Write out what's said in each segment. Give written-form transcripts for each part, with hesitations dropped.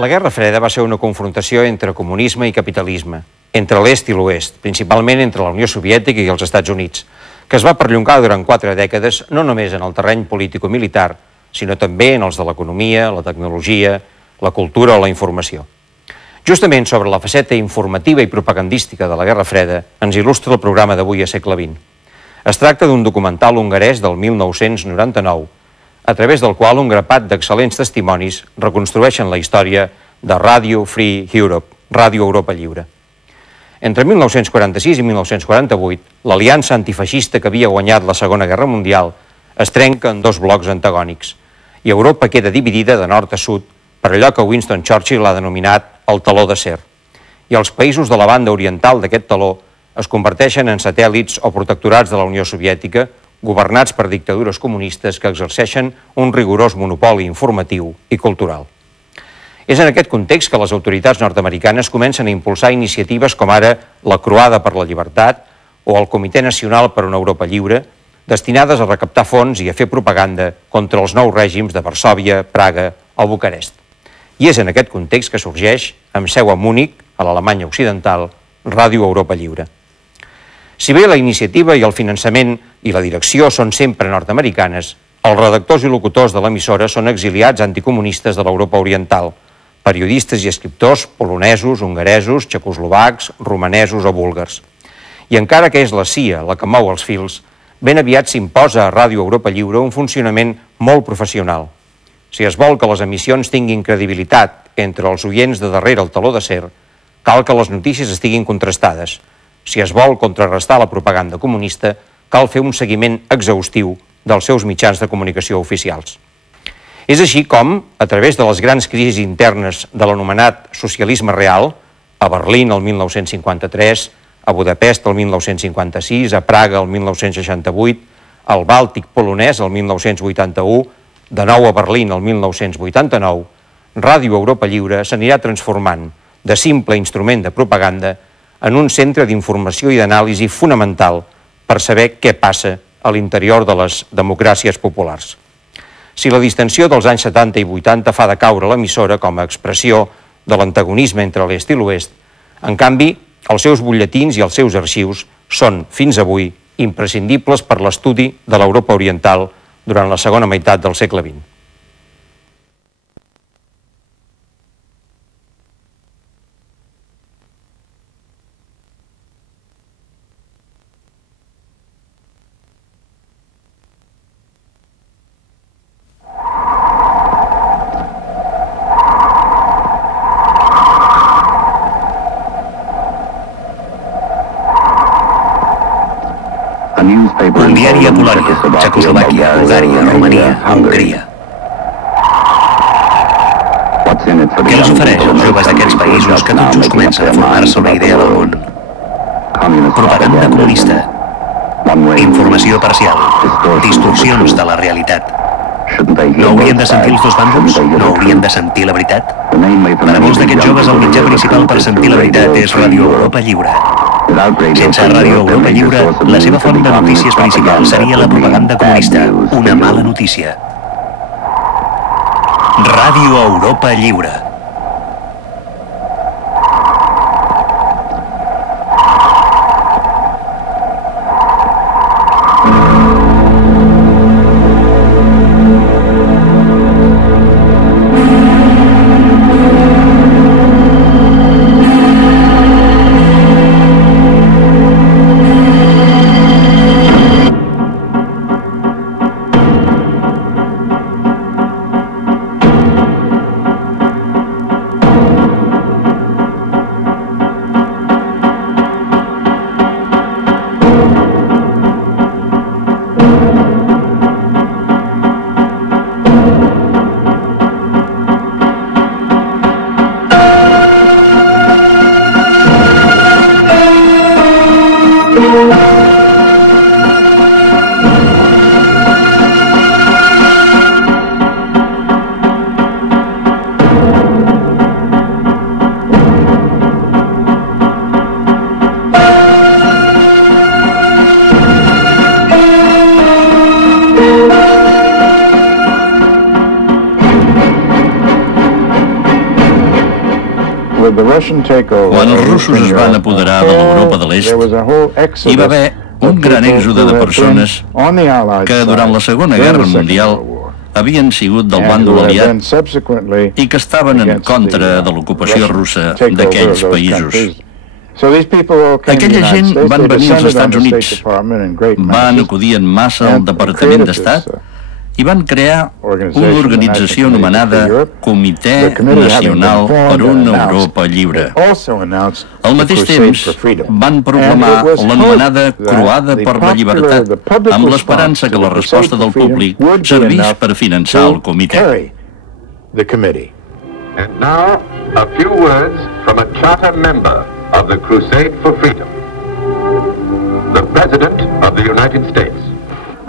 La Guerra Freda va ser una confrontació entre comunisme i capitalisme, entre l'est i l'oest, principalment entre la Unió Soviètica i els Estats Units, que es va perllongar durant 4 dècades no només en el terreny político-militar, sinó també en els de l'economia, la tecnologia, la cultura o la informació. Justament sobre la faceta informativa i propagandística de la Guerra Freda ens il·lustra el programa d'avui a Segle XX. Es tracta d'un documental hongarès del 1999, a través del qual un grapat d'excel·lents testimonis reconstrueixen la història de Radio Free Europe, Ràdio Europa Lliure. Entre 1946 i 1948, l'aliança antifeixista que havia guanyat la Segona Guerra Mundial es trenca en 2 blocs antagònics i Europa queda dividida de nord a sud per allò que Winston Churchill ha denominat el taló d'acer. I els països de la banda oriental d'aquest taló es converteixen en satèl·lits o protectorats de la Unió Soviètica, governats per dictadures comunistes que exerceixen un rigorós monopoli informatiu i cultural. És en aquest context que les autoritats nord-americanes comencen a impulsar iniciatives com ara la Croada per la Llibertat o el Comitè Nacional per una Europa Lliure, destinades a recaptar fons i a fer propaganda contra els nous règims de Varsòvia, Praga o Bucarest. I és en aquest context que sorgeix, amb seu a Múnich, a l'Alemanya Occidental, Ràdio Europa Lliure. Si bé la iniciativa i el finançament i la direcció són sempre nord-americanes, els redactors i locutors de l'emissora són exiliats anticomunistes de l'Europa Oriental, periodistes i escriptors polonesos, hongaresos, txecoslovacs, romanesos o búlgars. I encara que és la CIA la que mou els fils, ben aviat s'imposa a Ràdio Europa Lliure un funcionament molt professional. Si es vol que les emissions tinguin credibilitat entre els oients de darrere el taló d'acer, cal que les notícies estiguin contrastades. Si es vol contrarrestar la propaganda comunista, cal fer un seguiment exhaustiu dels seus mitjans de comunicació oficials. És així com, a través de les grans crisis internes de l'anomenat socialisme real, a Berlín el 1953, a Budapest el 1956, a Praga el 1968, al Bàltic polonès el 1981, de nou a Berlín el 1989, Ràdio Europa Lliure s'anirà transformant de simple instrument de propaganda en un centre d'informació i d'anàlisi fonamental per saber què passa a l'interior de les democràcies populars. Si la distensió dels anys 70 i 80 fa decaure l'emissora com a expressió de l'antagonisme entre l'est i l'oest, en canvi, els seus butlletins i els seus arxius són, fins avui, imprescindibles per l'estudi de l'Europa Oriental durant la segona meitat del segle XX. Un diari a Polònia, Txecoslovàquia, Bulgària, Romania, Hongria. Què els ofereix als joves d'aquests països que tot just comencen a formar-se una idea del món? Propaganda comunista, informació parcial, distorsions de la realitat. No haurien de sentir els dos bàndols? No haurien de sentir la veritat? Per a molts d'aquests joves el mitjà principal per sentir la veritat és Ràdio Europa Lliure. Sense Ràdio Europa Lliure, la seva font de notícies principal seria la propaganda comunista, una mala notícia. Ràdio Europa Lliure. Quan els russos es van apoderar de l'Europa de l'Est, hi va haver un gran èxode de persones que durant la Segona Guerra Mundial havien sigut del bàndol aliat i que estaven en contra de l'ocupació russa d'aquells països. Aquella gent van venir als Estats Units, van acudir en massa al Departament d'Estat i van crear una organització anomenada Comitè Nacional per una Europa Lliure. Al mateix temps, van proclamar l'anomenada Croada per la Llibertat, amb l'esperança que la resposta del públic servís per finançar el comitè. And now, a few words from a charter member of the Crusade for Freedom, the President of the United States.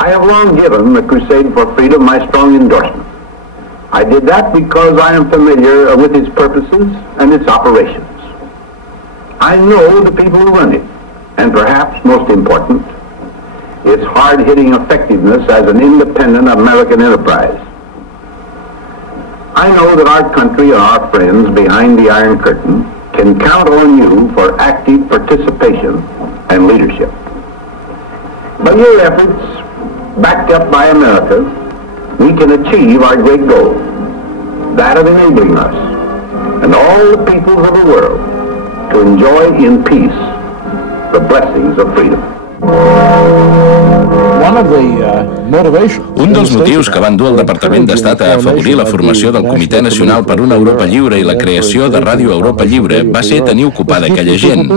I have long given the Crusade for Freedom my strong endorsement. I did that because I am familiar with its purposes and its operations. I know the people who run it, and perhaps most important, its hard-hitting effectiveness as an independent American enterprise. I know that our country and our friends behind the Iron Curtain can count on you for active participation and leadership. By your efforts, backed up by America, we can achieve our great goal, that of enabling us and all the peoples of the world to enjoy in peace the blessings of freedom. Un dels motius que van dur el Departament d'Estat a afavorir la formació del Comitè Nacional per una Europa Lliure i la creació de Ràdio Europa Lliure va ser tenir ocupada aquella gent.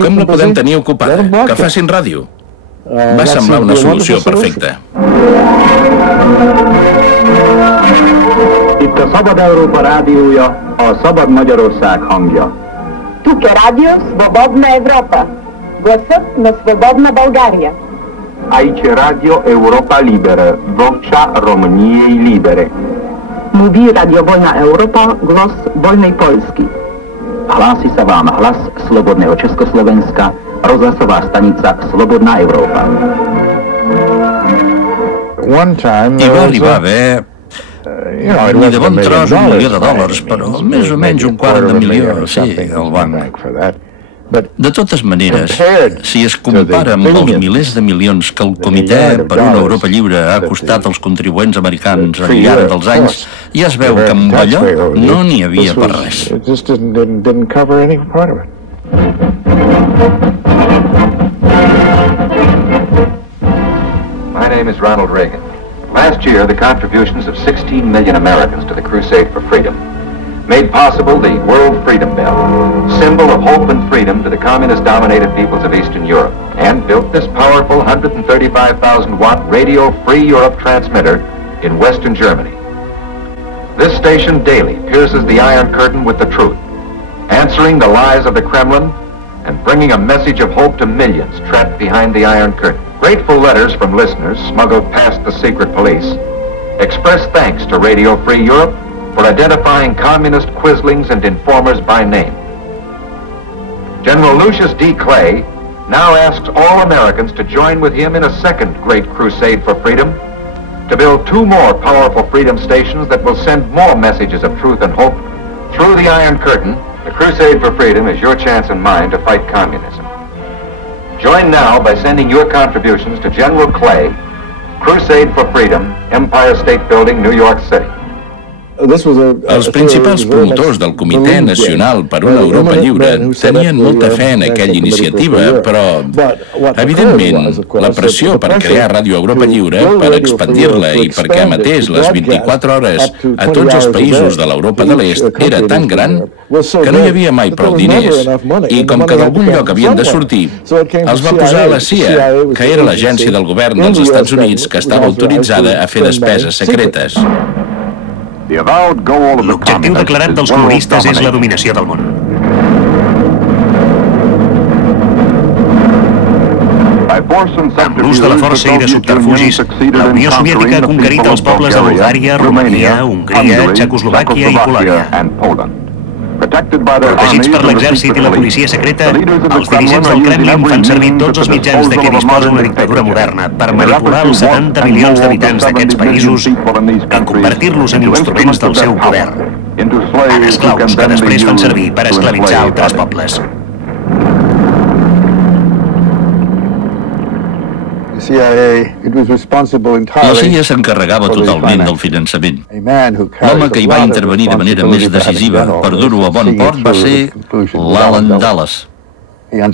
Com la podem tenir ocupada? Que facin ràdio. Va semblar una solució perfecta. Itt a Szabad Európa rádiója, a Szabad Magyarország hangja. Тук е радио Свободна Европа, гласът на Свободна България. Aici Radio Europa Liberă, vocea României Libere. Mówi Radio Wolna Europa, głos wolnej Polski. Hlási sa vám hlas Slobodného Československa, rozhlasová stanica Slobodná Európa. Hi va arribar a haver ni de bon tros $1 milió, però més o menys un quart de milió, sí, al banc. De totes maneres, si es compara amb els milers de milions que el Comitè per una Europa Lliure ha costat als contribuents americans al llarg dels anys, ja es veu que amb allò no n'hi havia per res. My name is Ronald Reagan. Last year, the contributions of 16 million Americans to the Crusade for Freedom made possible the World Freedom Bell, symbol of hope and freedom to the communist-dominated peoples of Eastern Europe, and built this powerful 135,000-watt Radio Free Europe transmitter in Western Germany. This station daily pierces the Iron Curtain with the truth, answering the lies of the Kremlin and bringing a message of hope to millions trapped behind the Iron Curtain. Grateful letters from listeners smuggled past the secret police express thanks to Radio Free Europe for identifying communist quislings and informers by name. General Lucius D. Clay now asks all Americans to join with him in a second great crusade for freedom, to build 2 more powerful freedom stations that will send more messages of truth and hope through the Iron Curtain. The Crusade for Freedom is your chance and mine to fight communism. Join now by sending your contributions to General Clay, Crusade for Freedom, Empire State Building, New York City. Els principals promotors del Comitè Nacional per una Europa Lliure tenien molta fe en aquella iniciativa, però, evidentment, la pressió per crear Ràdio Europa Lliure, per expandir-la i perquè emetés les 24 hores a tots els països de l'Europa de l'Est era tan gran que no hi havia mai prou diners, i com que d'algun lloc havien de sortir, els va posar a la CIA, que era l'agència del govern dels Estats Units que estava autoritzada a fer despeses secretes. L'objectiu declarat dels comunistes és la dominació del món. Amb l'ús de la força i de subterfugis, la Unió Soviètica ha conquerit els pobles de Bulgària, Romania, Hongria, Txecoslovàquia i Polònia. Protegits per l'exèrcit i la policia secreta, els dirigents del Kremlin fan servir tots els mitjans de què disposa una dictadura moderna per manipular els 70 milions d'habitants d'aquests països i convertir-los en instruments del seu poder. en esclaus que després fan servir per esclavitzar altres pobles. La CIA s'encarregava totalment del finançament. L'home que hi va intervenir de manera més decisiva per dur-ho a bon port va ser l'Alan Dulles.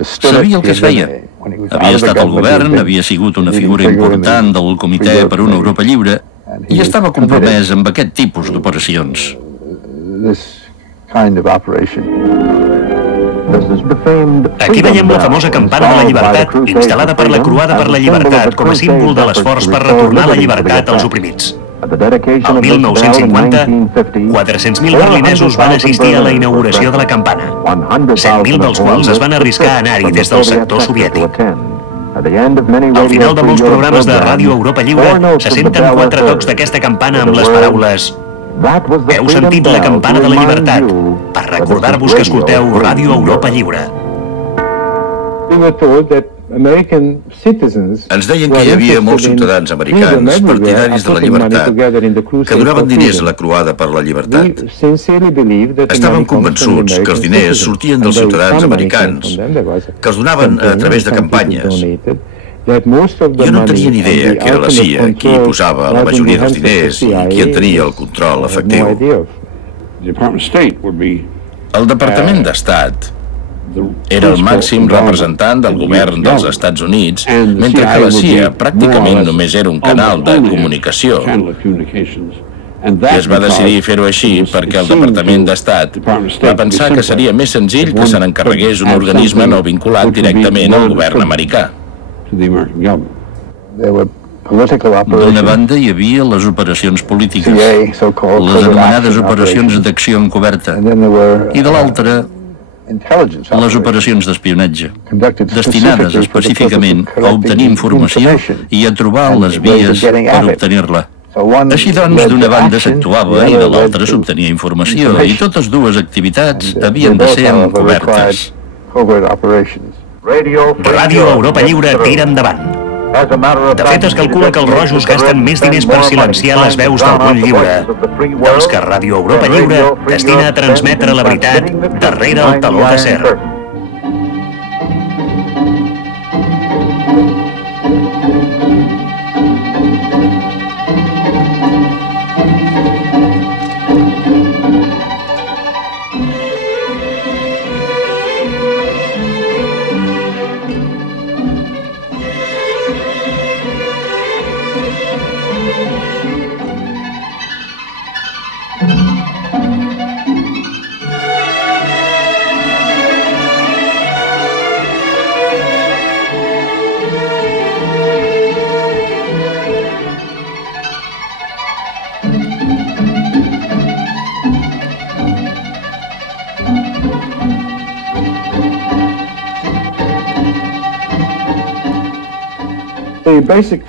Sabia el que es feia. Havia estat al govern, havia sigut una figura important del Comitè per una Europa Lliure i estava compromès amb aquest tipus d'operacions. Aquí veiem la famosa campana de la llibertat, instal·lada per la Croada per la Llibertat com a símbol de l'esforç per retornar la llibertat als oprimits. El 1950, 400.000 berlinesos van assistir a la inauguració de la campana, 100.000 dels quals es van arriscar a anar-hi des del sector soviètic. Al final de molts programes de Ràdio Europa Lliure se senten 4 tocs d'aquesta campana amb les paraules «Heu sentit la campana de la llibertat», per recordar-vos que escolteu Ràdio Europa Lliure. Ens deien que hi havia molts ciutadans americans partidaris de la llibertat que donaven diners a la Croada per la llibertat. Estaven convençuts que els diners sortien dels ciutadans americans, que els donaven a través de campanyes. Jo no tenia ni idea que era la CIA qui posava la majoria dels diners i qui en tenia el control efectiu. El Departament d'Estat era el màxim representant del govern dels Estats Units, mentre que la CIA pràcticament només era un canal de comunicació. I es va decidir fer-ho així perquè el Departament d'Estat va pensar que seria més senzill que se n'encarregués un organisme no vinculat directament al govern americà. D'una banda hi havia les operacions polítiques, les anomenades operacions d'acció encoberta, i de l'altra, les operacions d'espionatge, destinades específicament a obtenir informació i a trobar les vies per obtenir-la. Així doncs, d'una banda s'actuava i de l'altra s'obtenia informació, i totes dues activitats havien de ser encobertes. Ràdio Europa Lliure tira endavant. De fet, es calcula que els rojos gasten més diners per silenciar les veus del món lliure dels que Ràdio Europa Lliure destina a transmetre la veritat darrere el teló d'acer.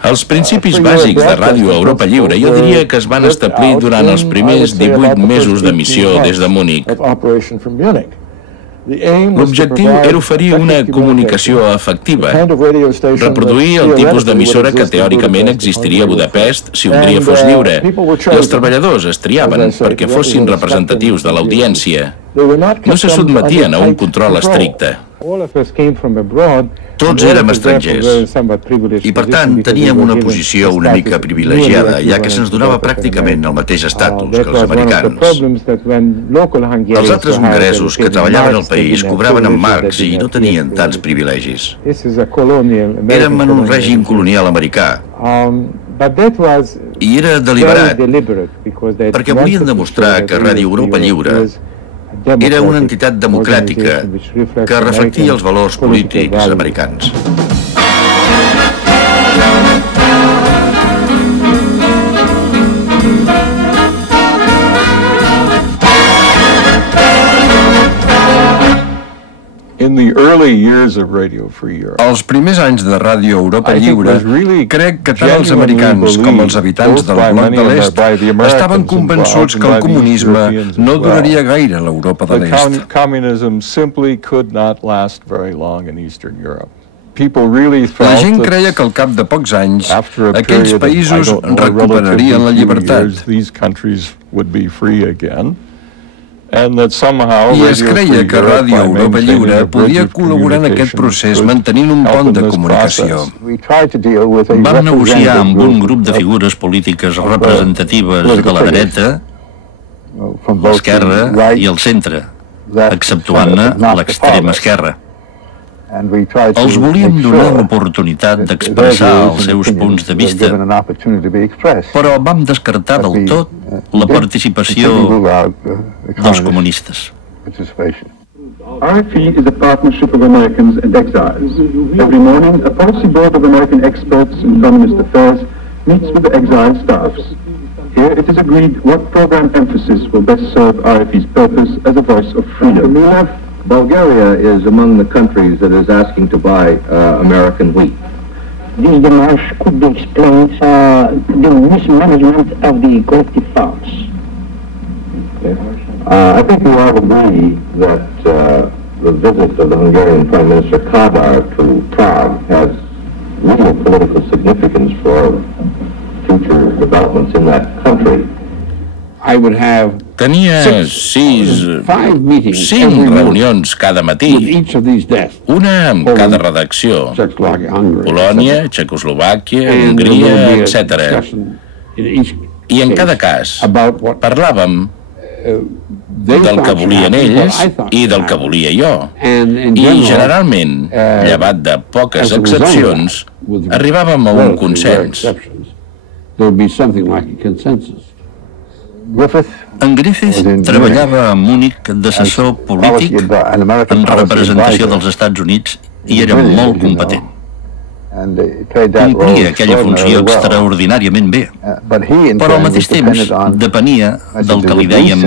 Els principis bàsics de Ràdio Europa Lliure jo diria que es van establir durant els primers 18 mesos de missió des de Munic. L'objectiu era oferir una comunicació efectiva, reproduir el tipus d'emissora que teòricament existiria a Budapest si Hongria fos lliure, i els treballadors es triaven perquè fossin representatius de l'audiència. No se sotmetien a un control estricte. Tots érem estrangers i, per tant, teníem una posició una mica privilegiada, ja que se'ns donava pràcticament el mateix estatus que els americans. Els altres hongaresos que treballaven al país cobraven en marcs i no tenien tants privilegis. Érem en un règim colonial americà. I era deliberat, perquè volien demostrar que Ràdio Europa Lliure era una entitat democràtica que reflectia els valors polítics americans. Els primers anys de Ràdio Europa Lliure, crec que tant els americans com els habitants del bloc de l'Est estaven convençuts que el comunisme no duraria gaire a l'Europa de l'Est. La gent creia que al cap de pocs anys aquells països recuperarien la llibertat. I es creia que Ràdio Europa Lliure podia col·laborar en aquest procés mantenint un pont de comunicació. Vam negociar amb un grup de figures polítiques representatives de la dreta, l'esquerra i el centre, exceptuant-ne l'extrema esquerra. Els volíem donar l'oportunitat d'expressar els seus punts de vista, però vam descartar del tot la participació dels comunistes. RFE is a partnership of Americans and exiles. Every morning, a policy board of American experts in communist affairs meets with the exile staffs. Here it is agreed what program emphasis will best serve RFE's purpose as a voice of freedom. Bulgaria is among the countries that is asking to buy American wheat. This demarche could be explained the mismanagement of the collective funds. I think we all agree that the visit of the Hungarian Prime Minister Kadar to Prague has real political significance for future developments in that country. Tenia cinc reunions cada matí, una amb cada redacció, Polònia, Txecoslovàquia, Hongria, etc. I en cada cas parlàvem del que volien ells i del que volia jo. I generalment, llevat de poques excepcions, arribàvem a un consens. En Griffith treballava a Múnich d'assessor polític en representació dels Estats Units i era molt competent. Complia aquella funció extraordinàriament bé, però al mateix temps depenia del que li dèiem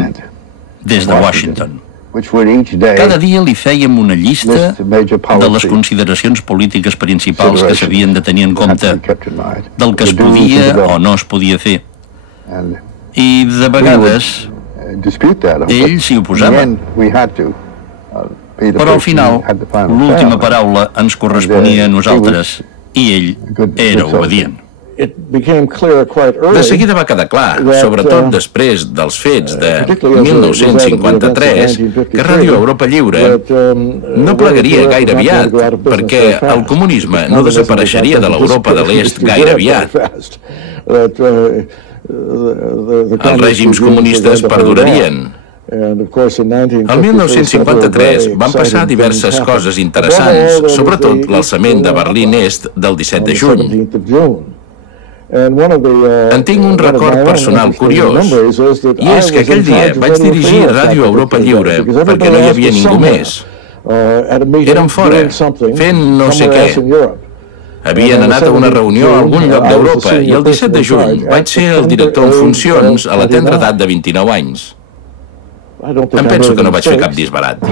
des de Washington. Cada dia li fèiem una llista de les consideracions polítiques principals que s'havien de tenir en compte, del que es podia o no es podia fer. I de vegades ells s'hi oposaven. Però al final l'última paraula ens corresponia a nosaltres i ell era obedient. De seguida va quedar clar, sobretot després dels fets de 1953, que Ràdio Europa Lliure no plegaria gaire aviat, perquè el comunisme no desapareixeria de l'Europa de l'Est gaire aviat. Els règims comunistes perdurarien. El 1953 van passar diverses coses interessants, sobretot l'alçament de Berlín Est del 17 de juny. En tinc un record personal curiós, i és que aquell dia vaig dirigir Ràdio Europa Lliure perquè no hi havia ningú més. Érem fora, fent no sé què. Havien anat a una reunió a algun lloc d'Europa i el 17 de juny vaig ser el director en funcions a la tendra edat de 29 anys. Em penso que no vaig fer cap disbarat.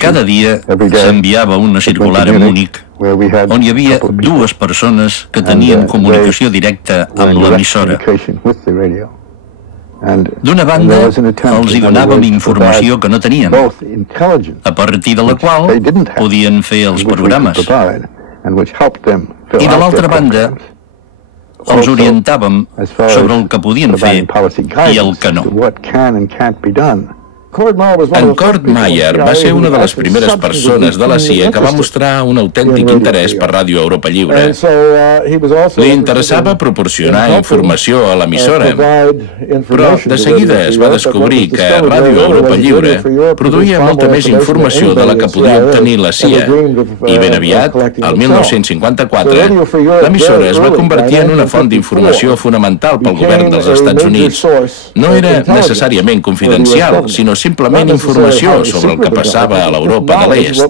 Cada dia s'enviava una circular a Múnich on hi havia dues persones que tenien comunicació directa amb l'emissora. D'una banda, els hi donàvem informació que no tenien, a partir de la qual podien fer els programes. I de l'altra banda, els orientàvem sobre el que podien fer i el que no. En Kurt Meyer va ser una de les primeres persones de la CIA que va mostrar un autèntic interès per Ràdio Europa Lliure. Li interessava proporcionar informació a l'emissora, però de seguida es va descobrir que Ràdio Europa Lliure produïa molta més informació de la que podia obtenir la CIA, i ben aviat, el 1954, l'emissora es va convertir en una font d'informació fonamental pel govern dels Estats Units. No era necessàriament confidencial, sinó simplement informació sobre el que passava a l'Europa de l'Est.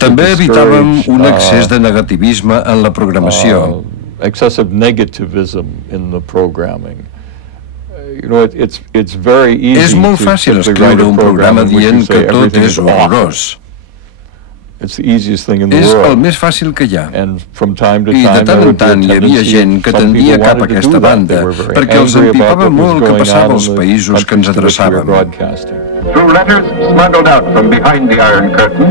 També evitàvem un excés de negativisme en la programació. És molt fàcil escriure un programa dient que tot és horrorós. És el més fàcil que hi ha. I de tant en tant hi havia gent que tendia cap a aquesta banda, perquè els empipava molt el que passava als països que ens adreçàvem. Through letters smuggled out from behind the Iron Curtain,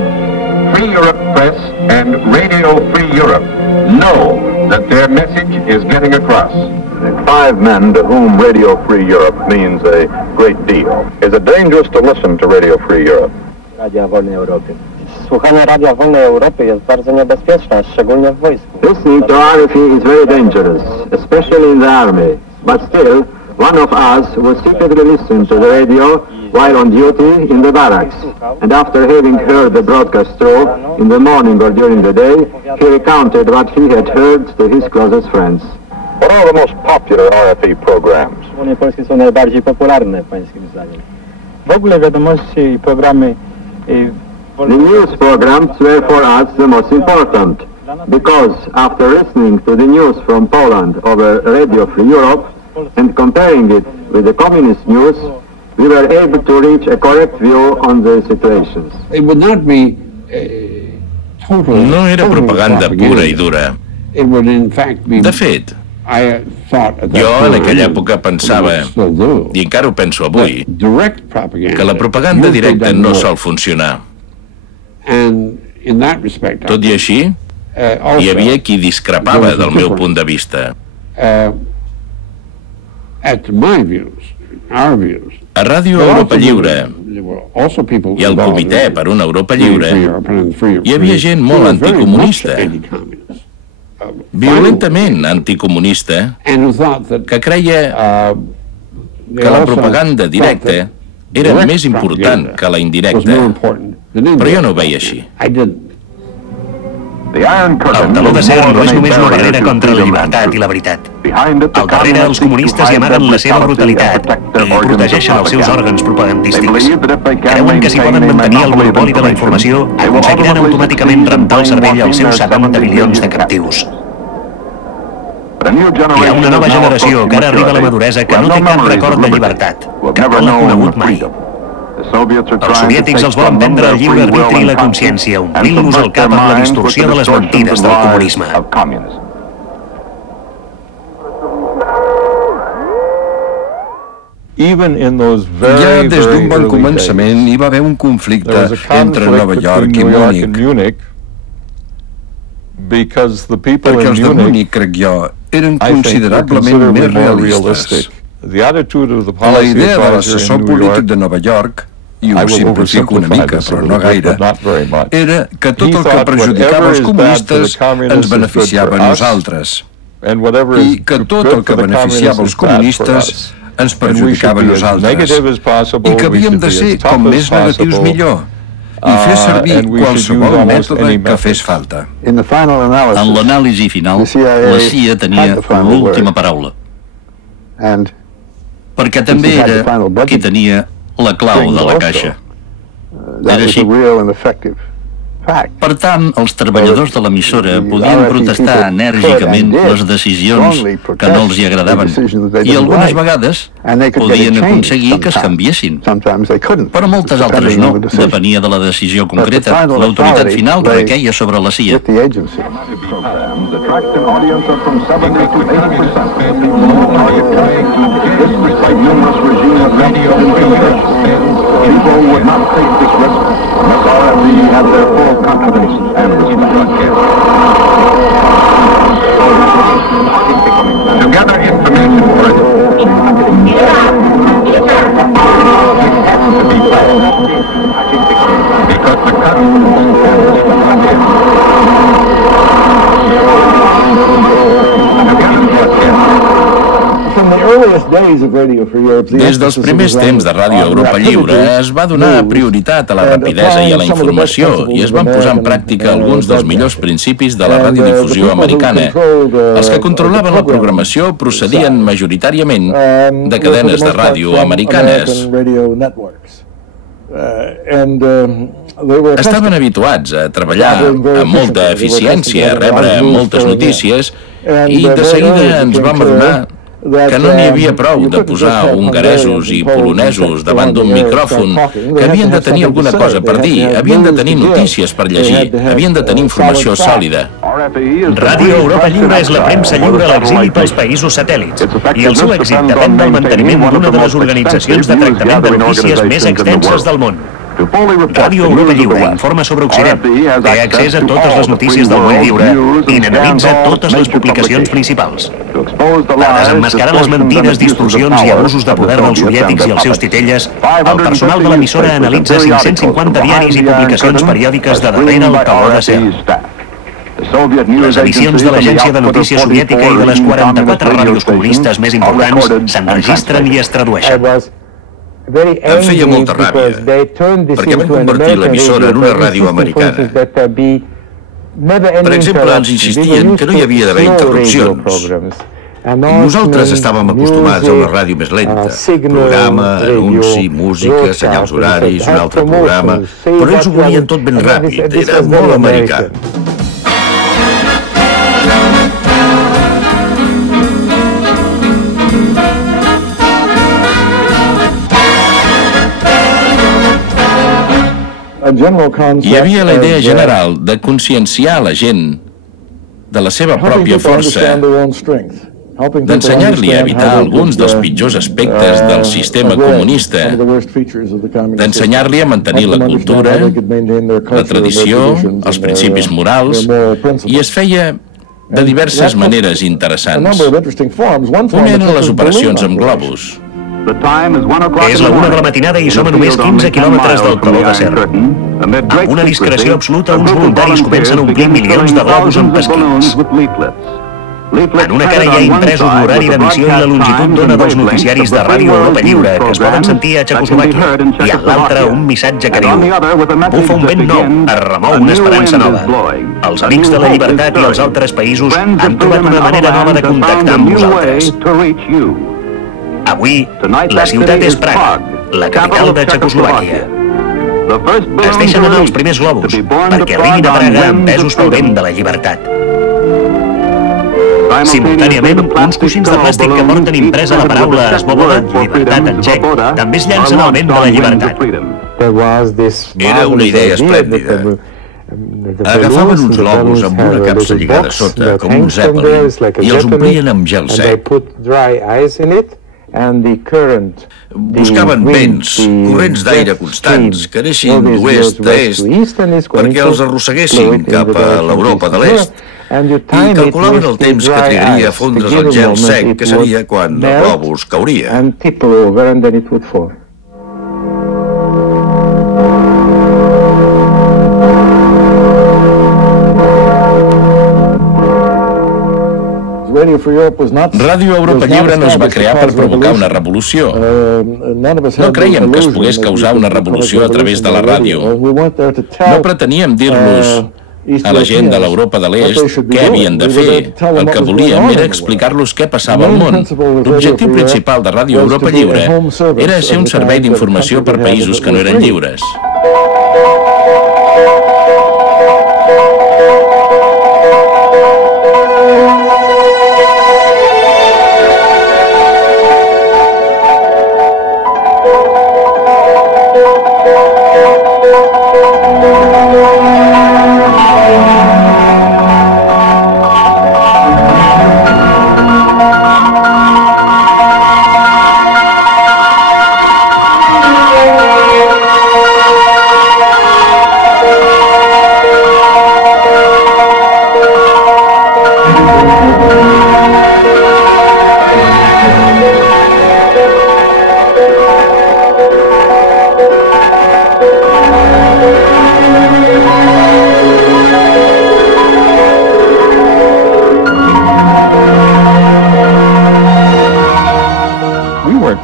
Free Europe Press and Radio Free Europe know that their message is getting across. The 5 men to whom Radio Free Europe means a great deal. Is it dangerous to listen to Radio Free Europe? Radia Wolnej Europy. Słuchanie Radia Wolnej Europy jest bardzo niebezpieczne, szczególnie w wojsku. Listening to RFE is very dangerous, especially in the army. But still, one of us will secretly listen to the radio while on duty in the barracks, and after having heard the broadcast through, in the morning or during the day, he recounted what he had heard to his closest friends. What are the most popular RFE programs? Szczególnie polskie są najbardziej popularne, pańskim zdaniem. W ogóle wiadomości i programy... The news programs were for us the most important, because after listening to the news from Poland over Radio Free Europe and comparing it with the communist news, we were able to reach a correct view on the situations. No era propaganda pura i dura. De fet, jo en aquella època pensava, i encara ho penso avui, que la propaganda directa no sol funcionar. Tot i així, hi havia qui discrepava del meu punt de vista. A Ràdio Europa Lliure i al Comitè per una Europa Lliure hi havia gent molt anticomunista, violentament anticomunista, que creia que la propaganda directa era més important que la indirecta, però jo no ho veia així. El teló d'acer no és només una barrera contra la llibertat i la veritat. Al darrere, els comunistes hi amaguen la seva brutalitat i protegeixen els seus òrgans propagandístics. Creuen que si poden mantenir el monopoli de la informació, aconseguiran automàticament rentar el cervell als seus 70 milions de captius. Hi ha una nova generació que ara arriba a la maduresa que no té cap record de llibertat, que no l'ha conegut mai. Els soviètics els volen prendre el lliure arbitri i la consciència, omplint-los el cap amb la distorsió de les mentides del comunisme. Ja des d'un bon començament hi va haver un conflicte entre Nova York i Múnich, perquè els de Múnich, crec jo, eren considerablement més realistes. La idea de l'assessor polític de Nova York, i ho simplifico una mica, però no gaire, era que tot el que perjudicava els comunistes ens beneficiava a nosaltres, i que tot el que beneficiava els comunistes ens perjudicava a nosaltres i que havíem de ser com més negatius millor i fer servir qualsevol mètode que fes falta. En l'anàlisi final, la CIA tenia l'última paraula, perquè també era qui tenia la clau de la caixa. Era així. Per tant, els treballadors de l'emissora podien protestar enèrgicament les decisions que no els hi agradaven i algunes vegades podien aconseguir que es canviessin, però moltes altres no, depenia de la decisió concreta. L'autoritat final requeia sobre la CIA. To gather information for it, to be because the Des dels primers temps de Ràdio Europa Lliure es va donar prioritat a la rapidesa i a la informació i es van posar en pràctica alguns dels millors principis de la radiodifusió americana. Els que controlaven la programació procedien majoritàriament de cadenes de ràdio americanes. Estaven habituats a treballar amb molta eficiència, a rebre moltes notícies i de seguida ens vam adonar que no n'hi havia prou de posar hongaresos i polonesos davant d'un micròfon, que havien de tenir alguna cosa per dir, havien de tenir notícies per llegir, havien de tenir informació sòlida. Ràdio Europa Lliure és la premsa lliure a l'exili pels països satèl·lits i el seu èxit depèn del manteniment d'una de les organitzacions de tractament de notícies més extenses del món. Ràdio Europa Lliure informa sobre Occident, té accés a totes les notícies del món lliure i n'analitza totes les publicacions principals. Per desemmascarar les mentides, distorsions i abusos de poder dels soviètics i els seus titelles, el personal de l'emissora analitza 550 diaris i publicacions periòdiques de darrere el taló d'acer. Les edicions de l'Agència de Notícies Soviètica i de les 44 ràdios comunistes més importants s'enregistren i es tradueixen. Em feia molta ràbia, perquè van convertir l'emissora en una ràdio americana. Per exemple, ens insistien que no hi havia d'haver interrupcions. Nosaltres estàvem acostumats a una ràdio més lenta. Programa, anunci, música, senyals horaris, un altre programa... Però ells ho volien tot ben ràpid, era molt americà. Hi havia la idea general de conscienciar la gent de la seva pròpia força, d'ensenyar-li a evitar alguns dels pitjors aspectes del sistema comunista, d'ensenyar-li a mantenir la cultura, la tradició, els principis morals, i es feia de diverses maneres interessants. Una eren les operacions amb globus. És la 1 de la matinada i som a només 15 quilòmetres del taló d'acer. Amb una discreció absoluta, uns voluntaris comencen a omplir milions de globus amb pesquins. En una cara hi ha impresos l'horari d'emissió i la longitud d'ona dels noticiaris de Ràdio Europa Lliure que es poden sentir a Txecoslovàquia, i en l'altre un missatge que diu: bufa un vent nou, es remou una esperança nova. Els amics de la llibertat i els altres països han trobat una manera nova de contactar amb vosaltres. Avui, la ciutat és Praga, la capital de Txecoslovàquia. Es deixen anar els primers globus, perquè arribin a Praga empesos pel vent de la llibertat. Simultàniament, uns coixins de plàstic que porten impresa la paraula Svoboda, llibertat en txec, també es llancen al vent de la llibertat. Era una idea esplèndida. Agafaven uns globus amb una capsa lligada sota, com un Zeppelin, i els omplien amb gel sec. Buscaven vents, corrents d'aire constants, que anessin d'oest a est, perquè els arrosseguessin cap a l'Europa de l'Est, i calculaven el temps que trigaria a fondre's el gel sec, que seria quan el globus cauria. Ràdio Europa Lliure no es va crear per provocar una revolució. No creiem que es pogués causar una revolució a través de la ràdio. No preteníem dir-los a la gent de l'Europa de l'Est què havien de fer. El que volíem era explicar-los què passava al món. L'objectiu principal de Ràdio Europa Lliure era ser un servei d'informació per països que no eren lliures.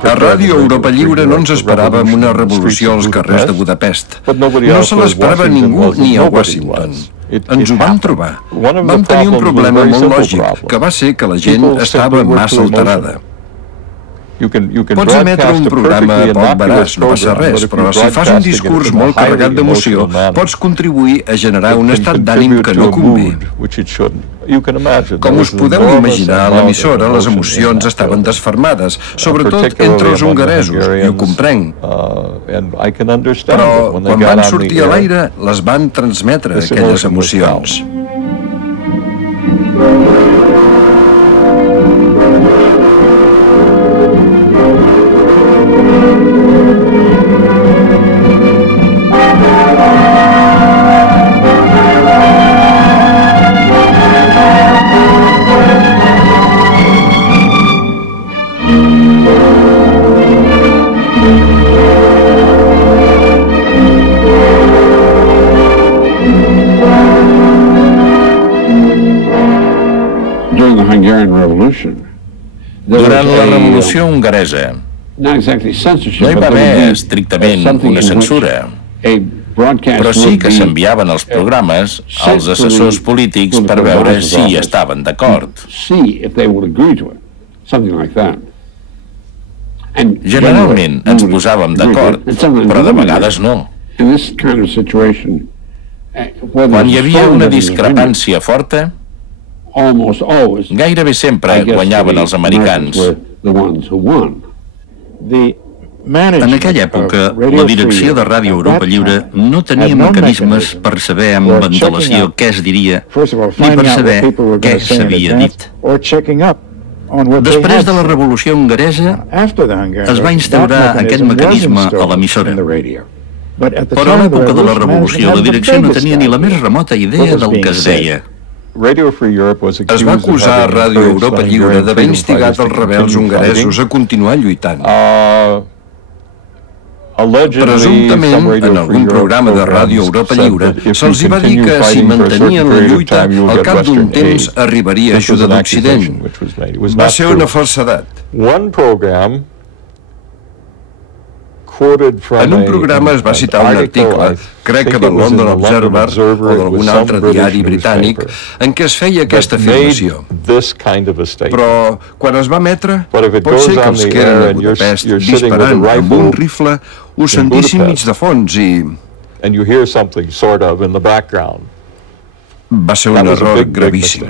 A Ràdio Europa Lliure no ens esperàvem una revolució als carrers de Budapest. No se l'esperava ningú ni a Washington. Ens ho vam trobar. Vam tenir un problema molt lògic, que va ser que la gent estava massa alterada. Pots emetre un programa poc veraç, no passa res, però si fas un discurs molt carregat d'emoció, pots contribuir a generar un estat d'ànim que no convé. Com us podeu imaginar, a l'emissora les emocions estaven desfermades, sobretot entre els hongaresos, i ho comprenc. Però quan van sortir a l'aire, les van transmetre, aquelles emocions. Durant la Revolució hongaresa no hi va haver estrictament una censura, però sí que s'enviaven els programes als assessors polítics per veure si hi estaven d'acord. Generalment ens posàvem d'acord, però de vegades no. Quan hi havia una discrepància forta, gairebé sempre guanyaven els americans. En aquella època, la direcció de Ràdio Europa Lliure no tenia mecanismes per saber amb antelació què es diria ni per saber què s'havia dit. Després de la Revolució hongaresa, es va instaurar aquest mecanisme a l'emissora. Però a l'època de la Revolució, la direcció no tenia ni la més remota idea del que es deia. Es va acusar a Ràdio Europa Lliure d'haver instigat els rebels hongaresos a continuar lluitant. Presumptament, en algun programa de Ràdio Europa Lliure, se'ls va dir que si mantenien la lluita, al cap d'un temps arribaria ajuda d'Occident. Va ser una falsedat. En un programa es va citar un article, crec que del London Observer o d'algun altre diari britànic, en què es feia aquesta afirmació. Però, quan es va emetre, pot ser que els que eren a Budapest disparant amb un rifle ho sentissin mig de fons i... Va ser un error gravíssim.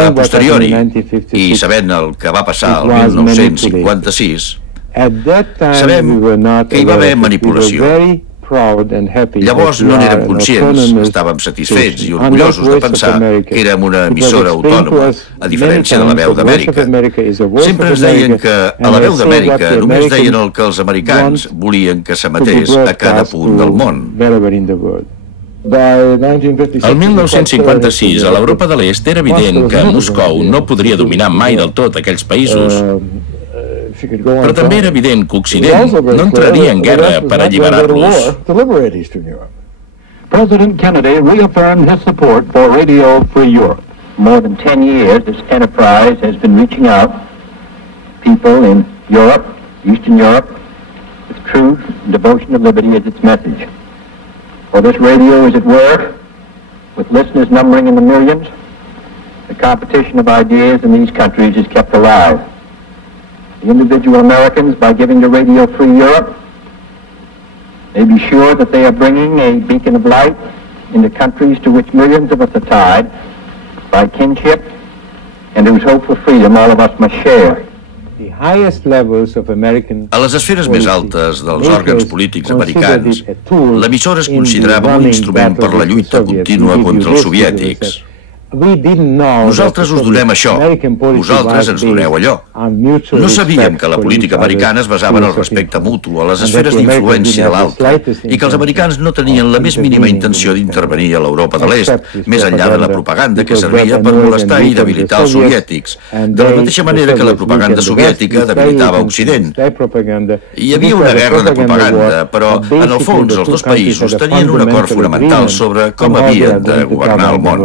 A posteriori, i sabent el que va passar el 1956, Sabem que hi va haver manipulació. Llavors no n'érem conscients, estàvem satisfets i orgullosos de pensar que érem una emissora autònoma, a diferència de la Veu d'Amèrica. Sempre ens deien que a la Veu d'Amèrica només deien el que els americans volien que s'emetés a cada punt del món. El 1956, a l'Europa de l'Est, era evident que Moscou no podria dominar mai del tot aquells països. Però també era evident que Occident no entraria en guerra per alliberar-los. President Kennedy reaffirmed his support for Radio Free Europe. More than 10 years, this enterprise has been reaching out people in Europe, Eastern Europe, with truth and devotion to liberty as its message. For this radio is at work, with listeners numbering in the millions. The competition of ideas in these countries is kept alive. The individual Americans, by giving to Radio Free Europe, may be sure that they are bringing a beacon of light into countries to which millions of us are tied by kinship and whose hope for freedom all of us must share. A les esferes més altes dels òrgans polítics americans, l'emissora es considerava un instrument per la lluita contínua contra els soviètics. Nosaltres us donem això, vosaltres ens doneu allò. No sabíem que la política americana es basava en el respecte mutu a les esferes d'influència de l'altre i que els americans no tenien la més mínima intenció d'intervenir a l'Europa de l'Est, més enllà de la propaganda que servia per molestar i debilitar els soviètics, de la mateixa manera que la propaganda soviètica debilitava Occident. Hi havia una guerra de propaganda, però en el fons els dos països tenien un acord fonamental sobre com havien de governar el món.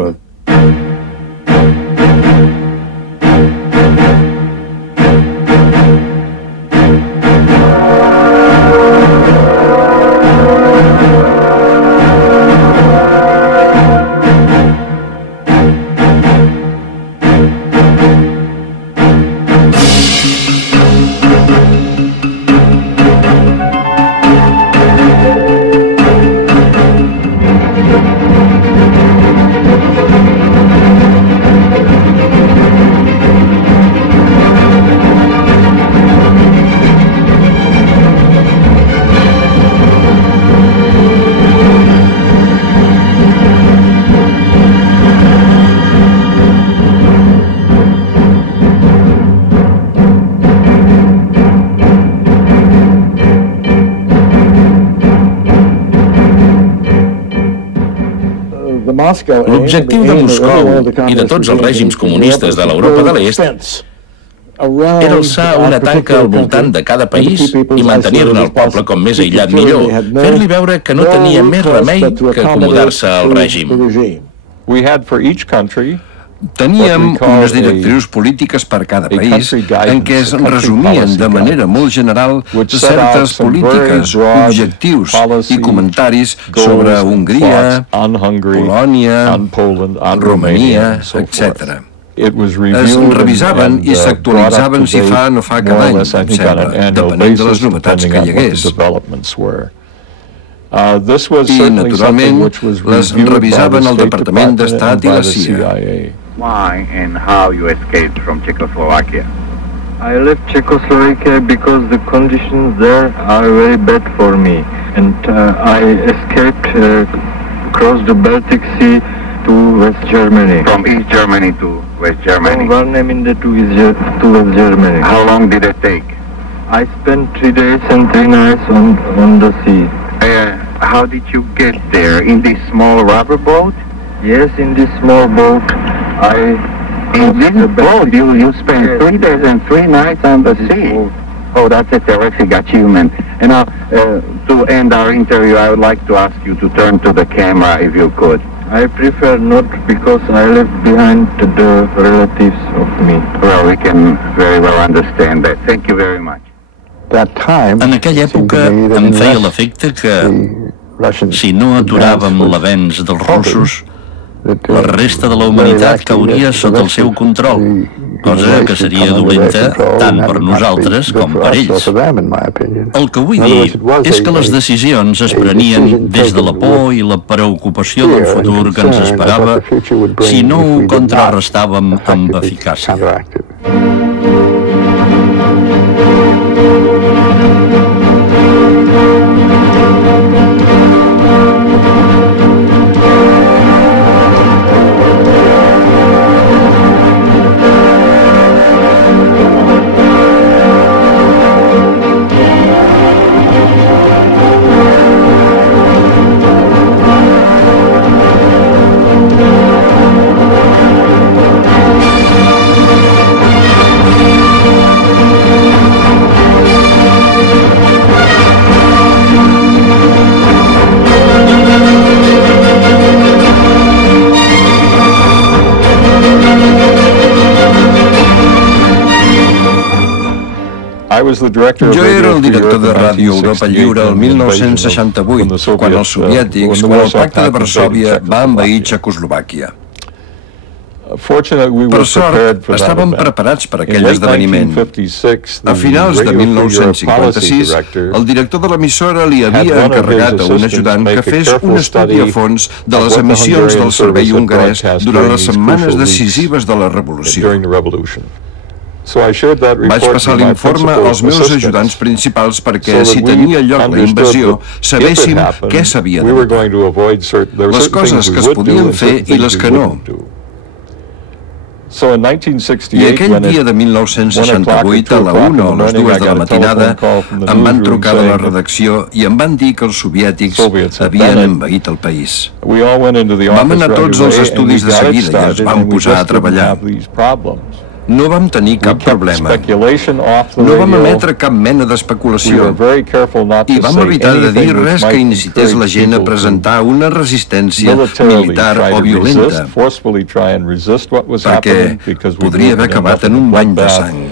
L'objectiu de Moscou i de tots els règims comunistes de l'Europa de l'Est era alçar una tanca al voltant de cada país i mantenir-ne el poble com més aïllat millor, fer-li veure que no tenia més remei que acomodar-se al règim. Teníem unes directrius polítiques per cada país en què es resumien de manera molt general certes polítiques, objectius i comentaris sobre Hongria, Polònia, Romania, etc. Es revisaven i s'actualitzaven si fa o no fa cada any, em sembla, depenent de les novetats que hi hagués. I, naturalment, les revisaven el Departament d'Estat i la CIA. Why and how you escaped from Czechoslovakia? I left Czechoslovakia because the conditions there are very bad for me, and I escaped across the Baltic Sea to West Germany. From East Germany to West Germany? From Warnemünde to West Germany. How long did it take? I spent 3 days and 3 nights on the sea. How did you get there? In this small rubber boat? Yes, in this small boat. In this boat, you spent 3 days and 3 nights on the sea. Oh, that's a terrific achievement. And now, to end our interview, I would like to ask you to turn to the camera if you could. I prefer not because I left behind the relatives of me. Well, we can very well understand that. Thank you very much. En aquella època em feia l'efecte que, si no aturàvem l'avenç dels russos, la resta de la humanitat cauria sota el seu control, cosa que seria dolenta tant per nosaltres com per ells. El que vull dir és que les decisions es prenien des de la por i la preocupació del futur que ens esperava si no ho contrarrestàvem amb eficàcia. Jo era el director de Ràdio Europa Lliure el 1968, quan els soviètics, quan el Pacte de Varsòvia va envair Txecoslovàquia. Per sort, estàvem preparats per aquell esdeveniment. A finals de 1956, el director de l'emissora li havia encarregat a un ajudant que fes un estudi a fons de les emissions del servei hongarès durant les setmanes decisives de la Revolució. Vaig passar l'informe als meus ajudants principals perquè, si tenia lloc la invasió, sabéssim què s'havia d'evitar, les coses que es podien fer i les que no. I aquell dia de 1968, a la 1 o a les 2 de la matinada, em van trucar de la redacció i em van dir que els soviètics havien envaït el país. Vam anar tots als estudis de seguida i ens vam posar a treballar. No vam tenir cap problema. No vam emetre cap mena d'especulació. I vam evitar de dir res que incités la gent a presentar una resistència militar o violenta, perquè podria haver acabat en un bany de sang.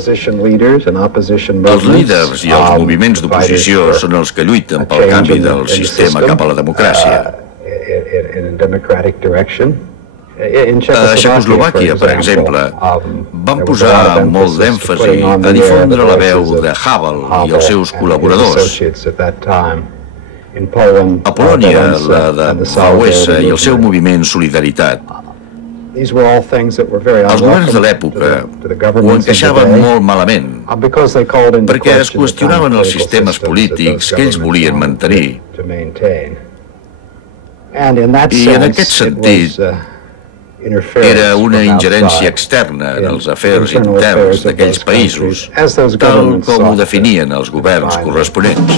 Els líders i els moviments d'oposició són els que lluiten pel canvi del sistema cap a la democràcia. A Txecoslovàquia, per exemple, van posar molt d'èmfasi a difondre la veu de Havel i els seus col·laboradors. A Polònia, la de Wałęsa i el seu moviment Solidaritat. Els governs de l'època ho encaixaven molt malament, perquè es qüestionaven els sistemes polítics que ells volien mantenir. I en aquest sentit, era una ingerència externa en els afers interns d'aquells països, tal com ho definien els governs corresponents.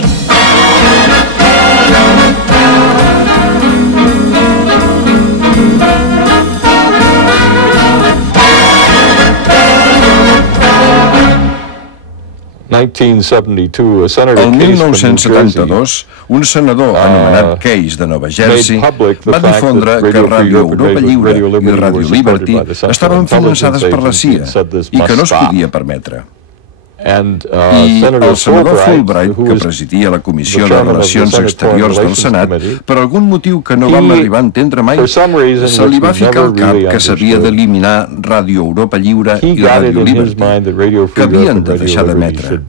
El 1972, un senador anomenat Case de Nova Jersey va difondre que Ràdio Europa Lliure i Ràdio Liberty estaven finançades per la CIA i que no es podia permetre. I el senador Fulbright, que presidia la Comissió de Relacions Exteriors del Senat, per algun motiu que no vam arribar a entendre mai, se li va ficar al cap que s'havia d'eliminar Ràdio Europa Lliure i Ràdio Liberty, que havien de deixar d'emetre.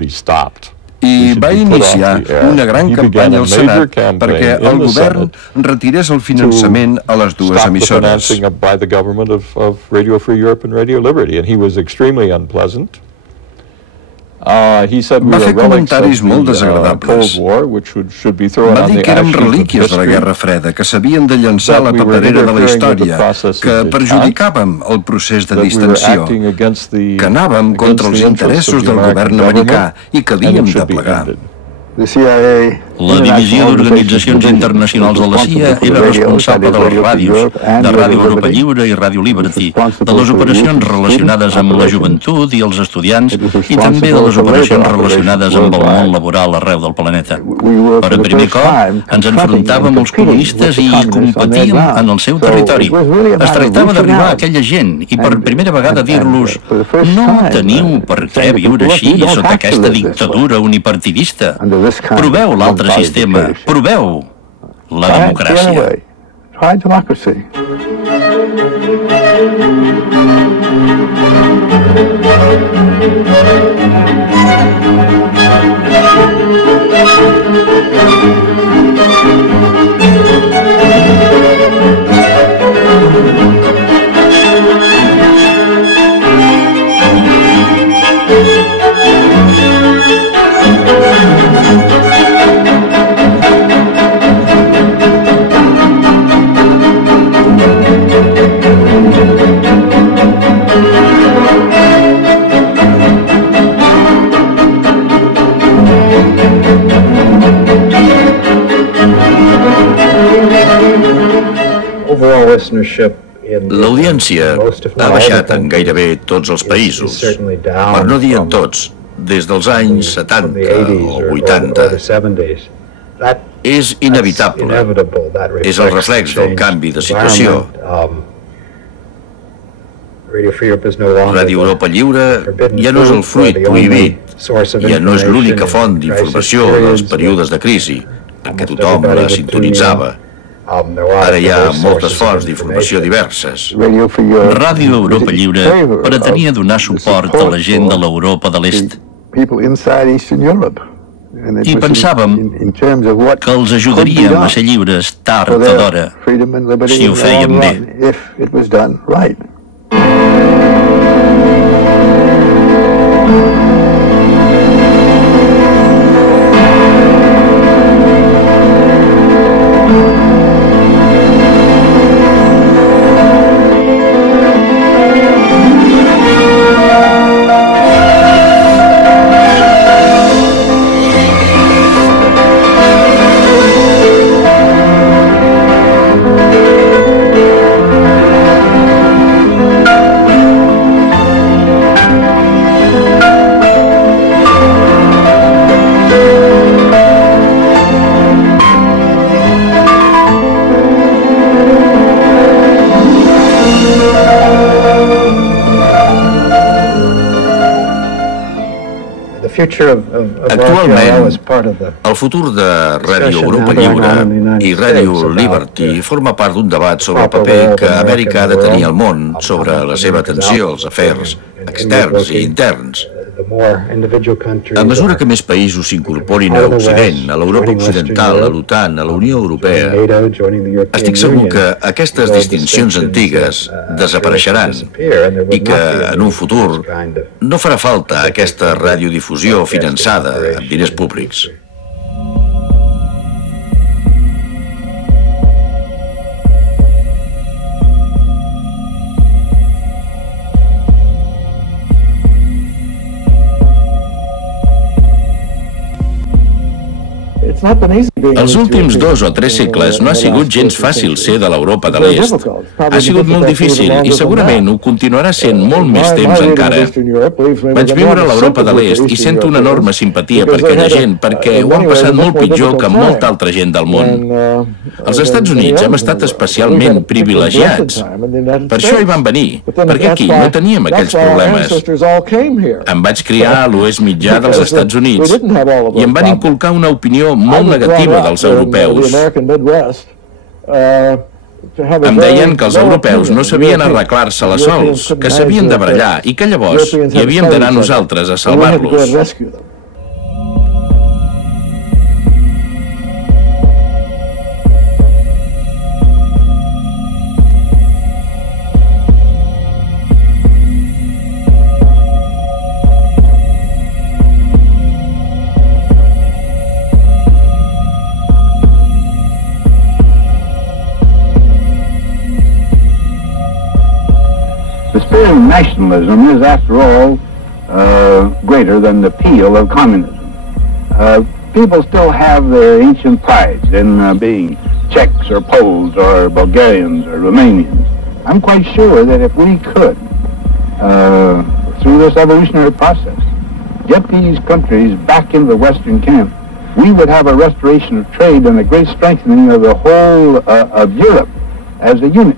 I va iniciar una gran campanya al Senat perquè el govern retirés el finançament a les dues emissores. Va fer comentaris molt desagradables. Va dir que érem relíquies de la Guerra Freda, que s'havien de llançar a la paperera de la història, que perjudicàvem el procés de distensió, que anàvem contra els interessos del govern americà i que havíem de plegar. La Divisió d'Organitzacions Internacionals de la CIA era responsable de les ràdios, de Ràdio Europa Lliure i Ràdio Liberty, de les operacions relacionades amb la joventut i els estudiants i també de les operacions relacionades amb el món laboral arreu del planeta. Per primer cop ens enfrontàvem als comunistes i competíem en el seu territori. Es tractava d'arribar a aquella gent i per primera vegada dir-los no teniu per què viure així sota aquesta dictadura unipartidista. Proveu l'altre sistema, proveu la democràcia. Try democracy. l'audiència ha baixat en gairebé tots els països, per no dir en tots, des dels anys 70 o 80. És inevitable, és el reflex del canvi de situació. Ràdio Europa Lliure ja no és el fruit prohibit, ja no és l'única font d'informació dels períodes de crisi, en què tothom la sintonitzava. Ara hi ha moltes fonts d'informació diverses. Ràdio Europa Lliure pretenia donar suport a la gent de l'Europa de l'Est. I pensàvem que els ajudaríem a ser lliures tard o d'hora, si ho fèiem bé. Actualment, el futur de Ràdio Europa Lliure i Ràdio Liberty forma part d'un debat sobre el paper que Amèrica ha de tenir al món sobre la seva atenció als afers externs i interns. A mesura que més països s'incorporin a l'Occident, a l'Europa Occidental, a l'OTAN, a la Unió Europea, estic segur que aquestes distincions antigues desapareixeran i que, en un futur, no farà falta aquesta radiodifusió finançada amb diners públics. Els últims 2 o 3 segles no ha sigut gens fàcil ser de l'Europa de l'Est. Ha sigut molt difícil i segurament ho continuarà sent molt més temps encara. Vaig viure a l'Europa de l'Est i sento una enorme simpatia per aquella gent perquè ho han passat molt pitjor que molta altra gent del món. Els Estats Units hem estat especialment privilegiats. Per això hi van venir, perquè aquí no teníem aquells problemes. Em vaig criar a l'oest mitjà dels Estats Units i em van inculcar una opinió molt negativa dels europeus. Em deien que els europeus no sabien arreglar-se-la sols, que s'havien de barallar i que llavors hi havíem d'anar nosaltres a salvar-los. Nationalism is, after all, greater than the appeal of communism. People still have their ancient prides in being Czechs or Poles or Bulgarians or Romanians. I'm quite sure that if we could, through this evolutionary process, get these countries back into the Western camp, we would have a restoration of trade and a great strengthening of the whole of Europe as a unit.